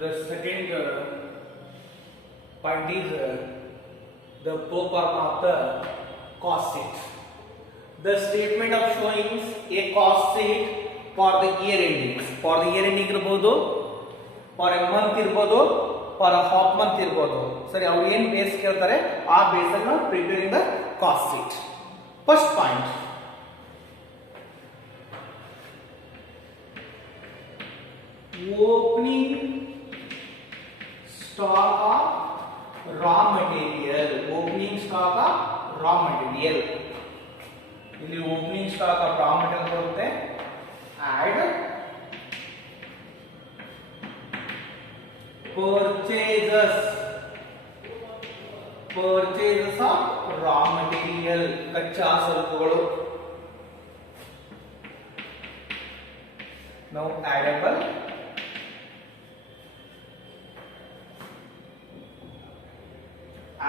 The second point is the properm of the cost sheet. The statement of showing a cost sheet for the year endings. For the year ending ಇರಬಹುದು, for a month ಇರಬಹುದು, for a half month ಇರಬಹುದು. ಸರಿ, ಅವ್ರು ಏನು ಬೇಸ್ ಕೇಳ್ತಾರೆ ಆ ಬೇಸ್ ಅನ್ನು preparing the cost sheet. First point, opening stock of raw material. Opening stock of raw material. ಇಲ್ಲಿ opening stock of raw material ಬರುತ್ತೆ. Add purchases of raw material, ಕಚ್ಚಾ ಸರಕುಗಳು. Now addable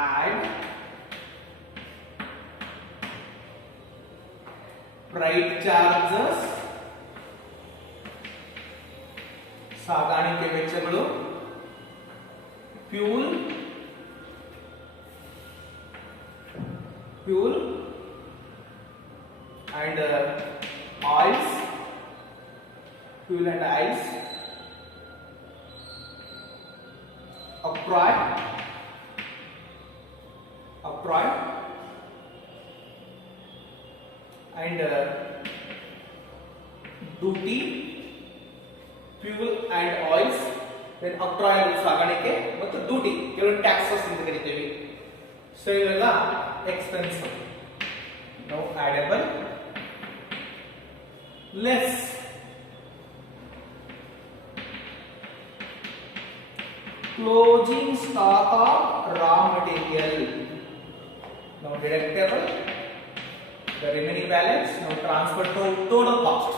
add freight charges, ಸಾಗಾಣಿಕೆ ವೆಚ್ಚಗಳು, fuel and oils, fuel and oils, upright and duty, fuel and oils, then upright ಸಾಗಾಣಿಕೆ ಮತ್ತು ಡ್ಯೂಟಿ ಕೆಲವು ಟ್ಯಾಕ್ಸಸ್ ಅಂತ ಕರಿತೀವಿ. ಸೊ ಇವೆಲ್ಲ ಎಕ್ಸ್ಪೆನ್ಸ್. ನಾವು addable less closing stock of raw material. Now deductible the remaining balance. Now transfer to total cost.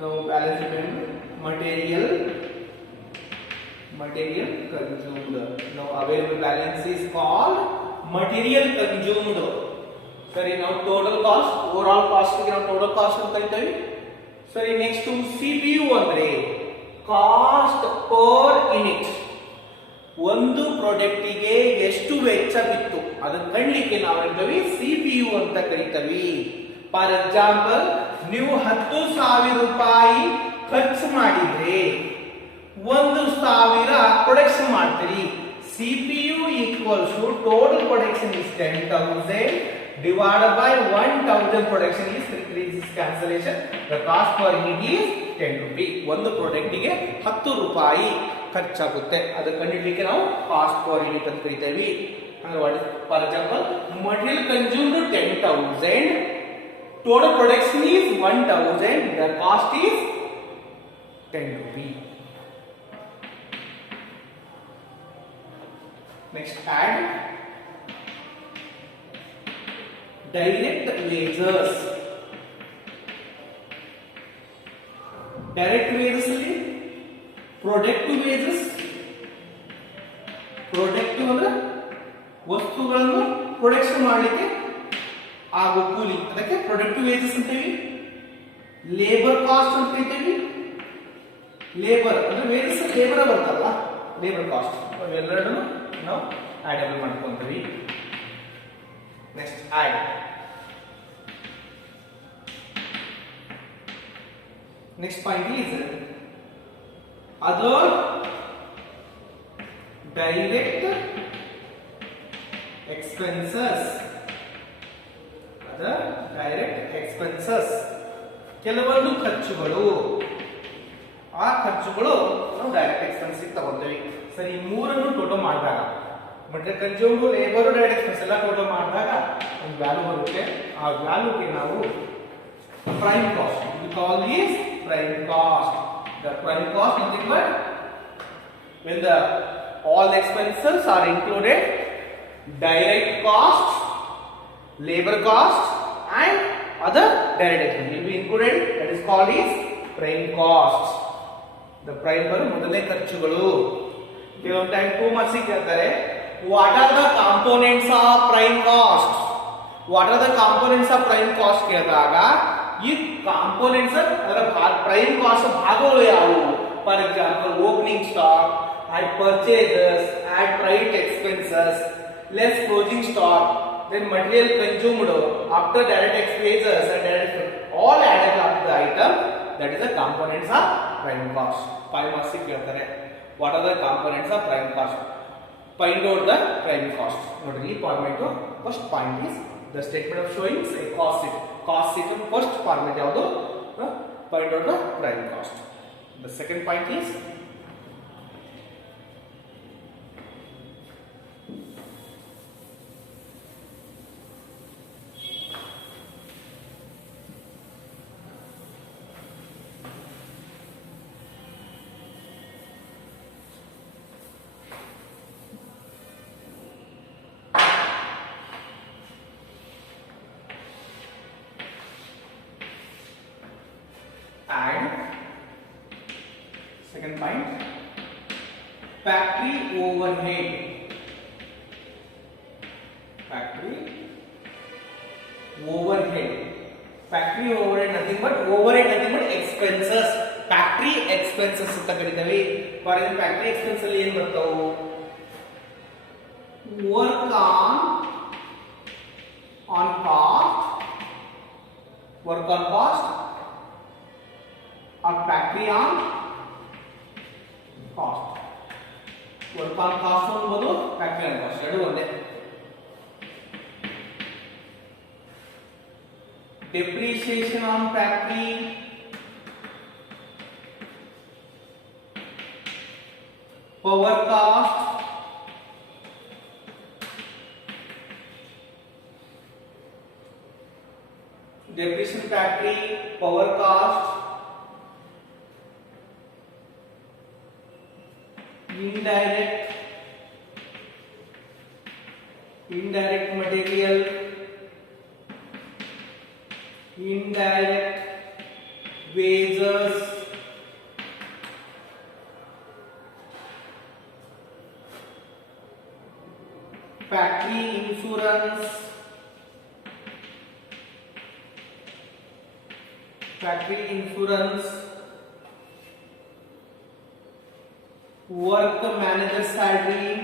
Now balance between material consumed. Now available balance is called material consumed. Sorry, now total cost, overall cost ಗೆ ನಾವು total cost ಅಂತ ಕರೀತೀವಿ. ಸರಿ, next CPU ಅಂದ್ರೆ cost per unit. ಒಂದು ಪ್ರಾಡಕ್ಟಿಗೆ ಎಷ್ಟು ವೆಚ್ಚ ಬಿತ್ತು ಅದನ್ನ ಕಂಡ್ಲಿಕ್ಕೆ ನಾವು ಹೇಳ್ತೀವಿ CPU ಅಂತ ಕರೀತೀವಿ. ಫಾರ್ ಎಕ್ಸಾಂಪಲ್, ನೀವು 10,000 ರೂಪಾಯಿ ಖರ್ಚು ಮಾಡಿದ್ರೆ 1,000 ಪ್ರೊಡಕ್ಷನ್ ಮಾಡ್ತೀರಿ. CPU equals to total production is 10,000 divided by 1,000 production is increases cancellation. The cost per unit is 10 rupees. ಒಂದು ಪ್ರಾಡಕ್ಟಿಗೆ 10 ರೂಪಾಯಿ ಖರ್ಚಾಗುತ್ತೆ, ಅದನ್ನ ಕಂಡುಹಿಡಿಯಲಿಕ್ಕೆ ನಾವು ಕಾಸ್ಟ್ ಪರ್ ಯೂನಿಟ್ ಅಂತ ಕರೀತೀವಿ. ಅಂದ್ರೆ what is, for example, material consumed 10,000, total production is 1,000, the cost is 10 rupees. Next, add direct wages. Direct wages ಅಲ್ಲಿ ಪ್ರೊಡಕ್ಟಿವ್ ವೇಜಸ್. ಪ್ರೊಡಕ್ಟಿವ್ ಅಂದ್ರೆ ವಸ್ತುಗಳನ್ನು ಪ್ರೊಡಕ್ಷನ್ ಮಾಡಲಿಕ್ಕೆ ಆಗೋ ಕೂಲಿ, ಅದಕ್ಕೆ ಪ್ರೊಡಕ್ಟಿವ್ ವೇಜಸ್ ಅಂತೀವಿ. ಲೇಬರ್ ಕಾಸ್ಟ್ ಅಂತ ಕರಿತೀವಿ. ಲೇಬರ್ ಅಂದ್ರೆ ವೇಜಸ್ ಲೇಬರ್ ಬರ್ತಲ್ಲ, ಲೇಬರ್ ಕಾಸ್ಟ್. ಅವೆಲ್ಲರನ್ನು ನಾವು ಆಡಬಲ್ ಮಾಡ್ಕೊಂತೀವಿ. Next add next point is other direct expenses. Other direct expenses, ಕೆಲವೊಂದು ಖರ್ಚುಗಳು, ಆ ಖರ್ಚುಗಳು ನಾವು ಡೈರೆಕ್ಟ್ ಎಕ್ಸ್ಪೆನ್ಸ್ ತಗೊಂತೀವಿ. ಸರಿ, ಮೂರನ್ನು ಟೋಟಲ್ ಮಾಡಿದಾಗ material consumed, labour, direct expense ಎಲ್ಲ ಟೋಟಲ್ ಮಾಡಿದಾಗ ಒಂದು ವ್ಯಾಲ್ಯೂ ಬರುತ್ತೆ. ಆ ವ್ಯಾಲ್ಯೂಗೆ ನಾವು prime cost, we call this prime cost. The prime cost nothing but when the all expenses are included, direct costs, labor cost and other direct expenses will be included. That is called is prime cost. The prime ಬರು ಮೊದಲನೇ ಖರ್ಚುಗಳು. ಕೆಲವೊಂದು ಟೈಮ್ 2 ಮಾರ್ಕ್ಸ್ ಕೇಳ್ತಾರೆ, what are the components of prime cost? What are the components of prime cost ಕೇಳಿದಾಗ ಈ ಕಾಂಪೋನೆಂಟ್ಸ್ ಅದರ prime cost ಭಾಗಗಳು ಯಾವುವು For example, opening stock, add purchases, add freight expenses, less closing stock, then material consumed after direct expenses and direct all added up to the item. That is the components of prime cost. 5 marks ಕೇಳ್ತಾರೆ. What are the components of prime cost? Find out the prime cost. ನೋಡ್ರಿ ಈ format first point is the statement of showing say cost sheet. Cost sheet first format ಯಾವುದು? Find out the prime cost. The second point is add. Second point, factory overhead. Factory overhead. Factory overhead nothing but expenses. Factory expenses ಅಂತ ಕರೀತೀವಿ. For example, factory expense ಅಲ್ಲಿ ಏನು ಬರ್ತಾವು? Work on cost or factory on cost. Work on cost ಅನ್ನೋದು factory on cost ಎರಡು ಒಂದೇ. Depreciation on factory, power cost, depreciation factory, power cost, indirect material, indirect wages, factory insurance, work manager salary,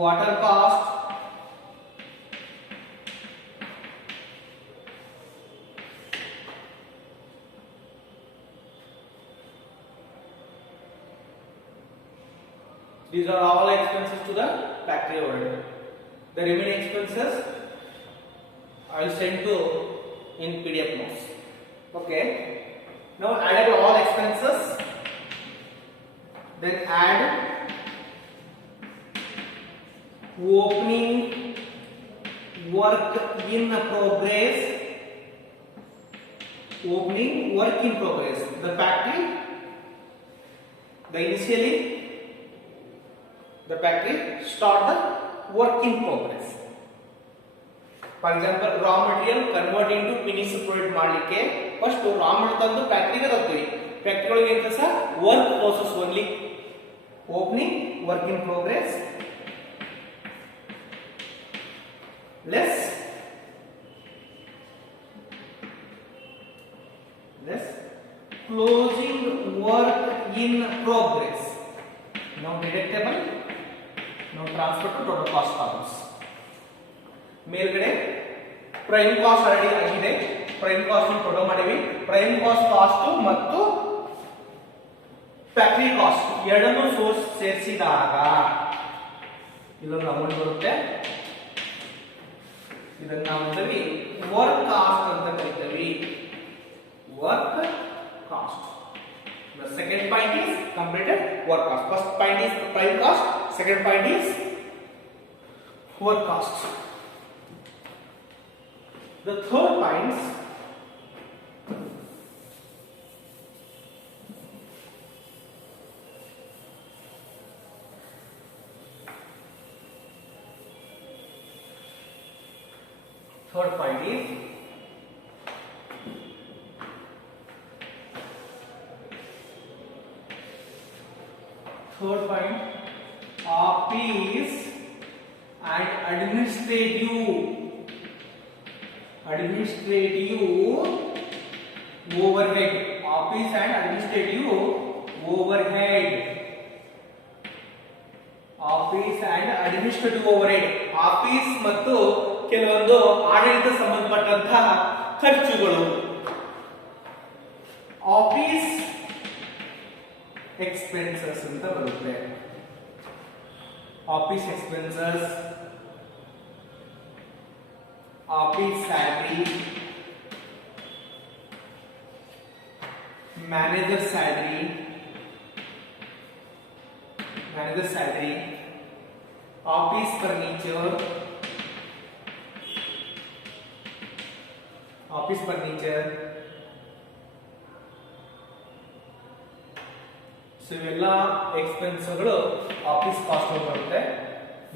water cost, these are all expenses to the factory overhead. The remaining expenses I will send to in PDF notes. Okay. Now add all expenses. Then add opening work in progress. The factory. The factory start the work in progress. For example, raw material convert into finished product ಮಾಡಲಿಕ್ಕೆ first raw material ತಂದು ಫ್ಯಾಕ್ಟರಿಗೆ ತರ್ತೀವಿ. ಫ್ಯಾಕ್ಟರಿ ಒಳಗೆ ಏನು ಕೆಲಸ? Work process only. Opening work in progress less closing work in progress. Now deductible, now transfer to total cost columns. ಮೇಲ್ಗಡೆ prime cost already ಆಗಿದೆ. Prime cost ಅನ್ನು ಟೋಟಲ್ ಮಾಡಿವಿ. ಪ್ರೈಮ್ ಕಾಸ್ಟ್ ಮತ್ತು ಫ್ಯಾಕ್ಟರಿ ಕಾಸ್ಟ್ ಎರಡನ್ನೂ ಸೋರ್ಸ್ ಸೇರಿಸಿದಾಗ ಇಲ್ಲೊಂದು ಅಮೌಂಟ್ ಬರುತ್ತೆ. ಇದನ್ನ ನಾವು ವರ್ಕ್ ಕಾಸ್ಟ್ ಅಂತ ಕರೀತೀವಿ. Work cost. The second point is completed work cost. First point is prime cost. Second point is work cost. The third point is Third point, office and administrative overhead. Office and administrative overhead. Office and administrative overhead. Office ಮತ್ತು ಕೆಲವೊಂದು ಆಡಳಿತ ಸಂಬಂಧಪಟ್ಟಂತಹ ಖರ್ಚುಗಳು. Office expenses ಅಂತ ಬರುತ್ತೆ. Office expenses, office salary, manager salary, office furniture, so ಇವೆಲ್ಲ ಎಕ್ಸ್ಪೆನ್ಸ್ಗಳು office cost ಬರುತ್ತೆ.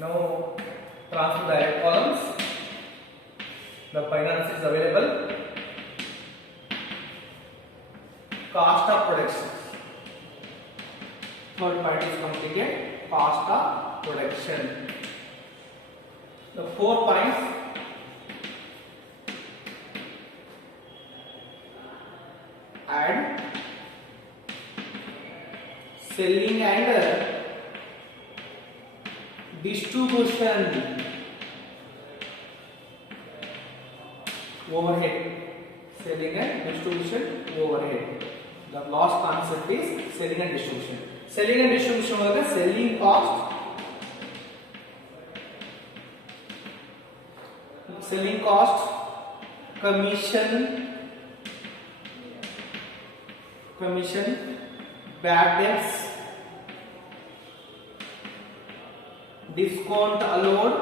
ನಾವು transfer direct columns, the finance is available. Cost of production. Third part is completed. Cost of production. The 4 points. Add selling and distribution overhead. Selling and distribution overhead. The last concept is selling and distribution. Selling and distribution is the selling cost, commission, bad debts, discount allowed,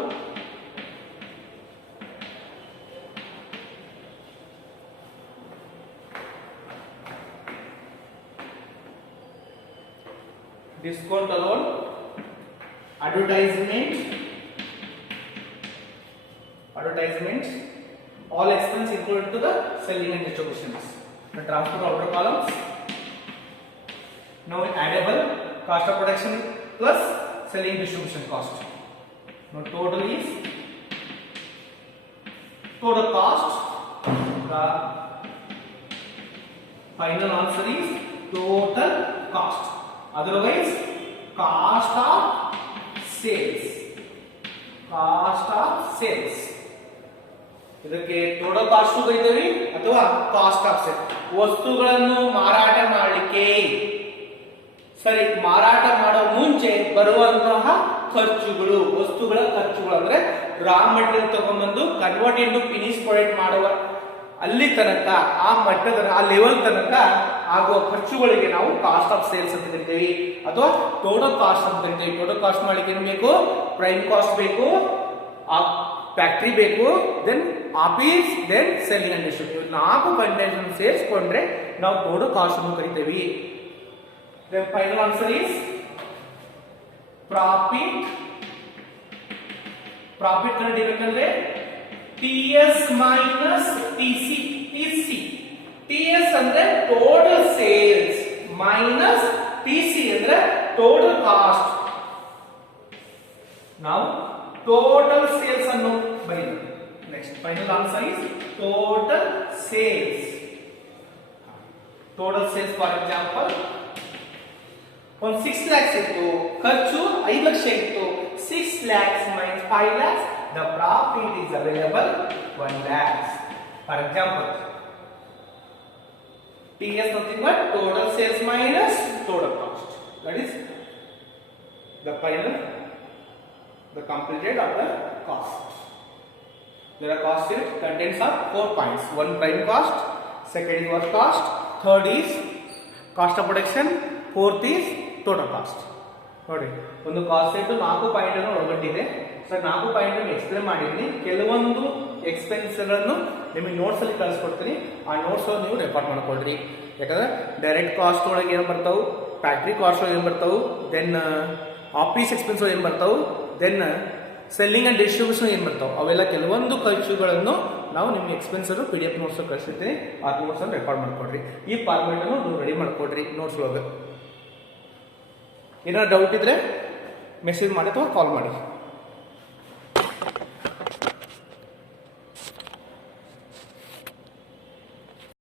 advertisement, all expense included to the selling and distributions. The transport order columns. Now addable cost of production plus selling distribution cost. Now total cost. The final answer is total cost. Otherwise, cost of sales. ಇದಕ್ಕೆ total cost ಬರೀತೀವಿ ಅಥವಾ cost of sale. ವಸ್ತುಗಳನ್ನು ಮಾರಾಟ ಮಾಡಲಿಕ್ಕೆ, ಸರಿ, ಮಾರಾಟ ಮಾಡೋ ಮುಂಚೆ ಬರುವಂತಹ ಖರ್ಚುಗಳು, ವಸ್ತುಗಳ ಖರ್ಚುಗಳು ಅಂದ್ರೆ ರಾ ಮೆಟೀರಿಯಲ್ ತಗೊಂಡ್ಬಂದು ಕನ್ವರ್ಟ್ ಇಂಟು ಫಿನಿಶ್ ಪ್ರಾಡಕ್ಟ್ ಮಾಡುವ ಅಲ್ಲಿ ತನಕ, ಆ ಮಟ್ಟದ ಆ ಲೆವೆಲ್ ತನಕ ಆಗುವ ಖರ್ಚುಗಳಿಗೆ ನಾವು ಕಾಸ್ಟ್ ಆಫ್ ಸೇಲ್ಸ್ ಅಂತ ಕರಿತೀವಿ ಅಥವಾ ಟೋಟಲ್ ಕಾಸ್ಟ್ ಅಂತ ಕರಿತೀವಿ. ಟೋಟಲ್ ಕಾಸ್ಟ್ ಮಾಡ್ಲಿಕ್ಕೆ ಏನು ಬೇಕು? ಪ್ರೈಮ್ ಕಾಸ್ಟ್ ಬೇಕು, ಫ್ಯಾಕ್ಟರಿ ಬೇಕು, then office, then selling and distribution. 4 condition ಸೇರಿಸ್ಕೊಂಡ್ರೆ ನಾವು ಟೋಟಲ್ ಕಾಸ್ಟ್ ಅನ್ನು ಕರಿತೀವಿ. Then final answer is profit. Profit ಕಂಡುಹಿಡಿಯಬೇಕಂದ್ರೆ TS minus TC. TS ಅಂದ್ರೆ ಟೋಟಲ್ ಸೇಲ್ಸ್ ಮೈನಸ್ TC ಅಂದ್ರೆ ಟೋಟಲ್ ಕಾಸ್ಟ್. ನಾವು ಟೋಟಲ್ ಸೇಲ್ಸ್ ಅನ್ನು ಬರೀತೀವಿ. Next final answer is total sales. Total sales for example ಒಂದು 6 lakhs ಇತ್ತು, ಖರ್ಚು 5 ಲಕ್ಷ ಇತ್ತು. 6 lakhs minus 5 lakhs, the profit is available 1 lakhs. For example, TS nothing but total sales minus total cost. That is the final, the completed of the cost. There are cost sheet contains of 4 points. One prime cost, second is work cost, third is cost of production, fourth is total cost. ನೋಡಿ, ಒಂದು cost sheet 4 ಪಾಯಿಂಟ್ ಅನ್ನು ಒಳಗೊಂಡಿದೆ. ಸರ್ 4 ಪಾಯಿಂಟ್ ಅನ್ನು ಎಕ್ಸ್ಪ್ಲೇನ್ ಮಾಡಿದ್ದೀನಿ. ಕೆಲವೊಂದು ಎಕ್ಸ್ಪೆನ್ಸ್ಗಳನ್ನು ನಿಮಗೆ ನೋಟ್ಸ್ ಅಲ್ಲಿ ಕಳಿಸ್ಕೊಡ್ತೀನಿ. ಆ ನೋಟ್ಸ್ ನೀವು ರೆಕಾರ್ಡ್ ಮಾಡ್ಕೊಳ್ರಿ. ಯಾಕಂದ್ರೆ ಡೈರೆಕ್ಟ್ ಕಾಸ್ಟ್ ಒಳಗೆ ಏನು ಬರ್ತಾವು, ಫ್ಯಾಕ್ಟ್ರಿ ಕಾಸ್ಟ್ ಒಳಗೆ ಏನು ಬರ್ತಾವು, ದೆನ್ ಆಫೀಸ್ ಎಕ್ಸ್ಪೆನ್ಸ್ ಏನು ಬರ್ತಾವು, ದೆನ್ ಸೆಲ್ಲಿಂಗ್ ಅಂಡ್ ಡಿಸ್ಟ್ರಿಬ್ಯೂಷನ್ ಏನು ಬರ್ತಾವೆ, ಅವೆಲ್ಲ ಕೆಲವೊಂದು ಖರ್ಚುಗಳನ್ನು ನಾವು ನಿಮ್ಗೆ ಎಕ್ಸ್ಪೆನ್ಸರ್ PDF ನೋಟ್ಸ್ ಕಳಿಸಿರ್ತೀನಿ. ಆ ನೋಟ್ಸ್ ಅನ್ನು ರೆಕಾರ್ಡ್ ಮಾಡ್ಕೊಡ್ರಿ. ಈ ಫಾರ್ಮೆಟ್ ಅನ್ನು ನೀವು ರೆಡಿ ಮಾಡ್ಕೊಡ್ರಿ ನೋಟ್ಸ್ ಒಳಗೆ. ಏನಾದ್ರು ಡೌಟ್ ಇದ್ರೆ ಮೆಸೇಜ್ ಮಾಡಿ ಅಥವಾ ಕಾಲ್ ಮಾಡಿ.